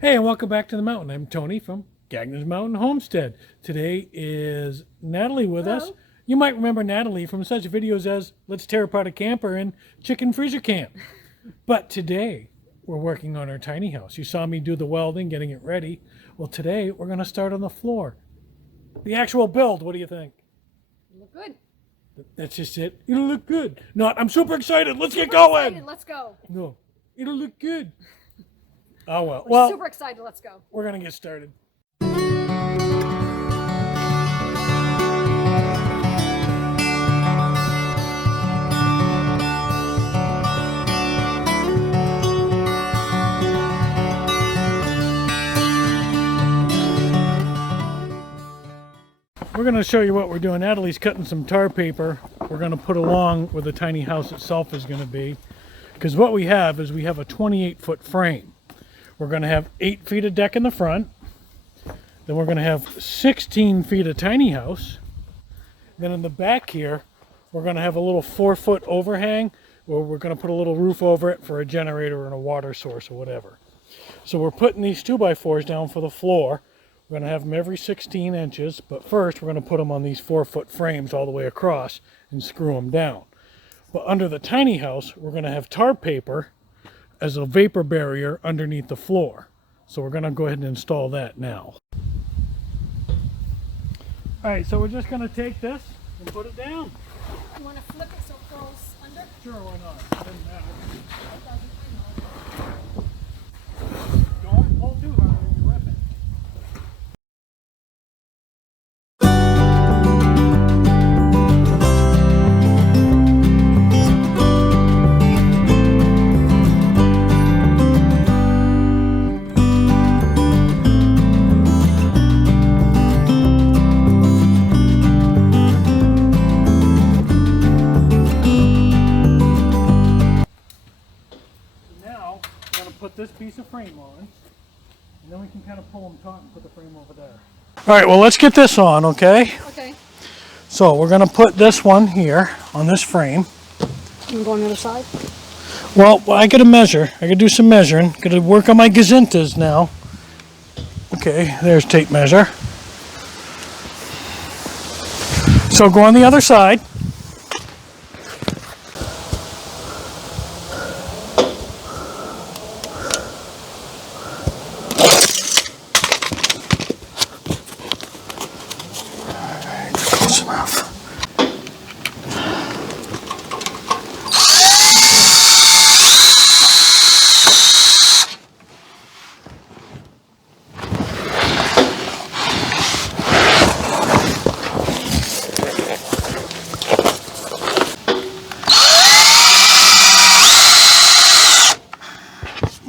Hey, and welcome back to the mountain. I'm Tony from Gagner's Mountain Homestead. Today is Natalie with us. Hello. You might remember Natalie from such videos as Let's Tear Apart a Camper and Chicken Freezer Camp. But today we're working on our tiny house. You saw me do the welding, getting it ready. Well, today we're going to start on the floor. The actual build, what do you think? Look good. That's just it. It'll look good. Not, I'm super excited. Let's get Super going. excited. Let's go. No, it'll look good. Oh, well. We're Well, super excited. Let's go. we're going to get started. We're going to show you what we're doing. Natalie's cutting some tar paper we're going to put along where the tiny house itself is going to be. Because what we have is we have a 28-foot frame. We're going to have 8 feet of deck in the front. Then we're going to have 16 feet of tiny house. Then in the back here, we're going to have a little 4-foot overhang where we're going to put a little roof over it for a generator and a water source or whatever. So we're putting these 2x4s down for the floor. We're going to have them every 16 inches, but first we're going to put them on these 4-foot frames all the way across and screw them down. But under the tiny house, we're going to have tar paper as a vapor barrier underneath the floor. So we're going to go ahead and install that now. All right, so we're just going to take this and put it down. You want to flip it so it goes under? Sure, why not? Doesn't matter. Don't pull too hard or you rip it. Now, we're going to put this piece of frame on, and then we can kind of pull them taut and put the frame over there. All right, well, let's get this on, okay? Okay. So we're going to put this one here on this frame. You can go on the other side. Well, I got to measure. I got to do some measuring. Got to work on my gazintas now. Okay, there's tape measure. So go on the other side. Close enough.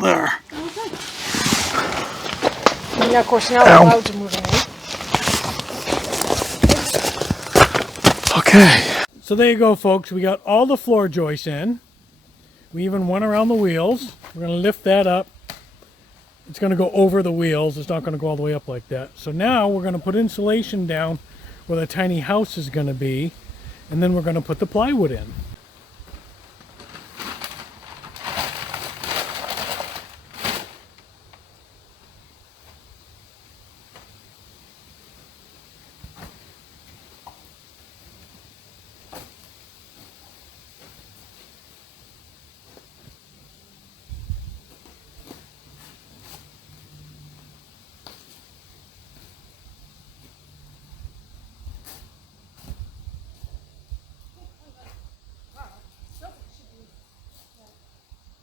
There. Yeah, of course, now Ow. the clouds are moving in. Okay. So there you go, folks. We got all the floor joists in. We even went around the wheels. We're going to lift that up. It's going to go over the wheels. It's not going to go all the way up like that. So now we're going to put insulation down where the tiny house is going to be. And then we're going to put the plywood in.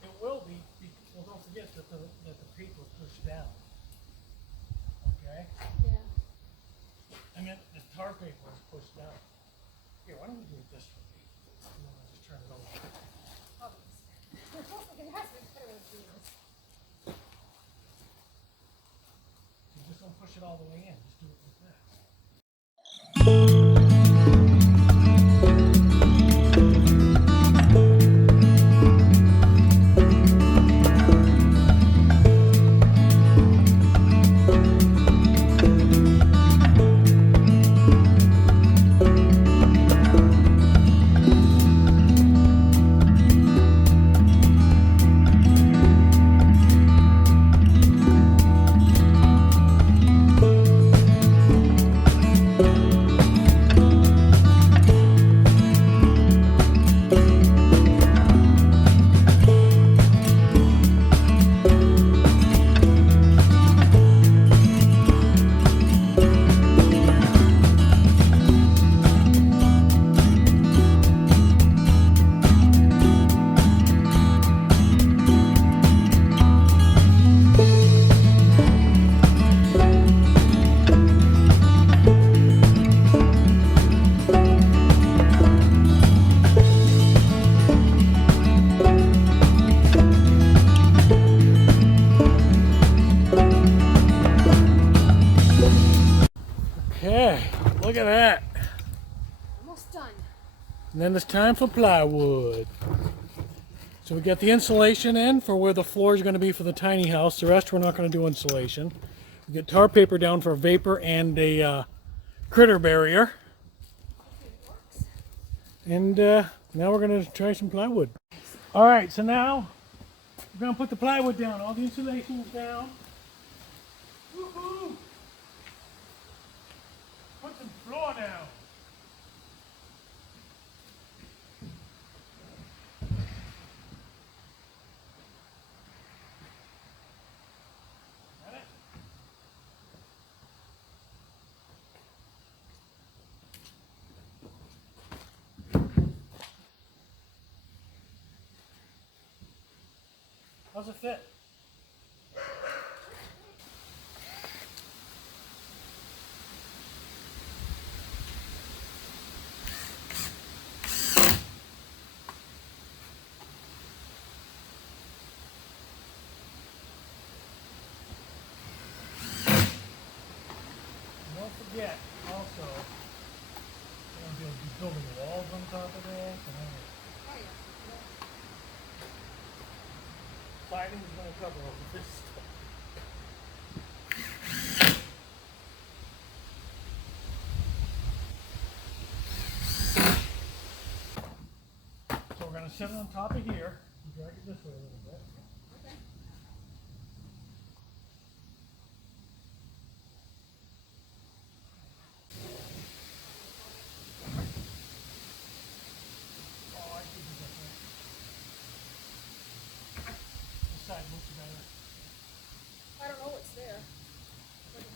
It will be, well, don't forget that the paper pushed down. Okay? Yeah. I mean, the tar paper is pushed down. Here, why don't we do it this way? You want to just turn it over. You just don't push it all the way in. Just do it like that. Look at that. Almost done. And then it's time for plywood. So we got the insulation in for where the floor is going to be for the tiny house. The rest we're not going to do insulation. We get tar paper down for vapor and a critter barrier. And now we're going to try some plywood. All right, so now we're going to put the plywood down. All the insulation is down. Woohoo! Put some floor down. Got it? How's it fit? Don't forget, also, you're going to be building walls on top of this. Siding is going to cover all of this stuff. So we're going to set it on top of here. Drag it this way a little bit. Okay. Oh, I see this way. This side looks better. I don't know what's there.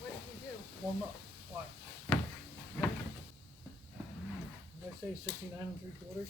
What did you do? Well, no. What? Did I say 69 3/4?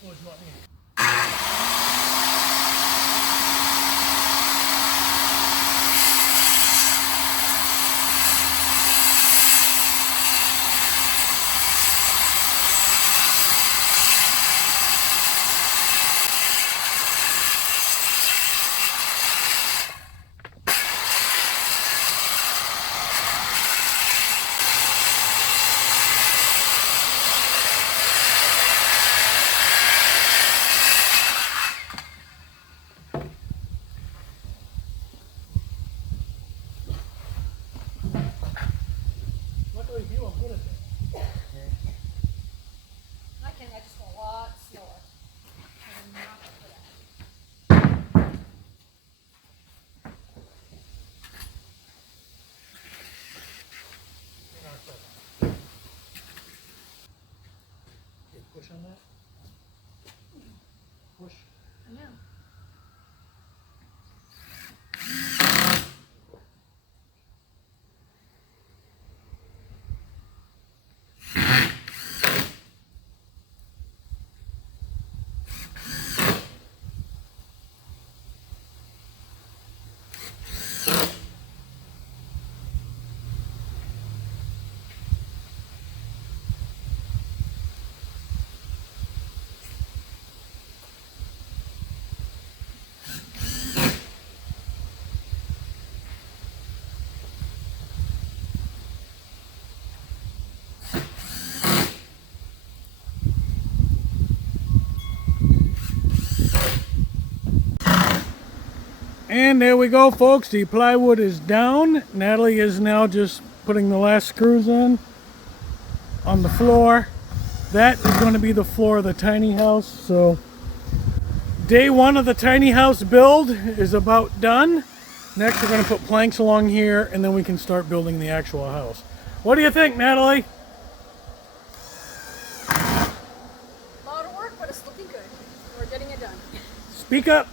What do you want me? Luckily for you, I'm good at that. I can. I just go a lot slower. I'm not good for that. Hang on a second. Okay, push on that. Push. Yeah. And there we go, folks. The plywood is down. Natalie is now just putting the last screws in on the floor. That is going to be the floor of the tiny house. So day one of the tiny house build is about done. Next we're going to put planks along here and then we can start building the actual house. What do you think, Natalie? A lot of work, but it's looking good. We're getting it done. Speak up.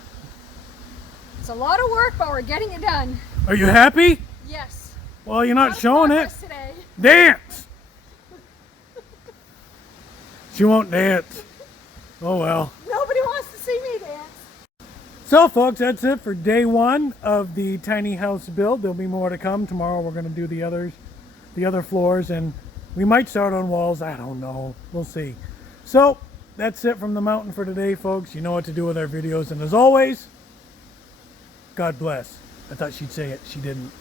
It's a lot of work, but we're getting it done. Are you happy? Yes. Well, you're not showing it. Today. Dance! She won't dance. Oh well. Nobody wants to see me dance. So folks, that's it for day one of the tiny house build. There'll be more to come. Tomorrow we're going to do the other floors, and we might start on walls. I don't know. We'll see. So that's it from the mountain for today, folks. You know what to do with our videos, and as always, God bless. I thought she'd say it. She didn't.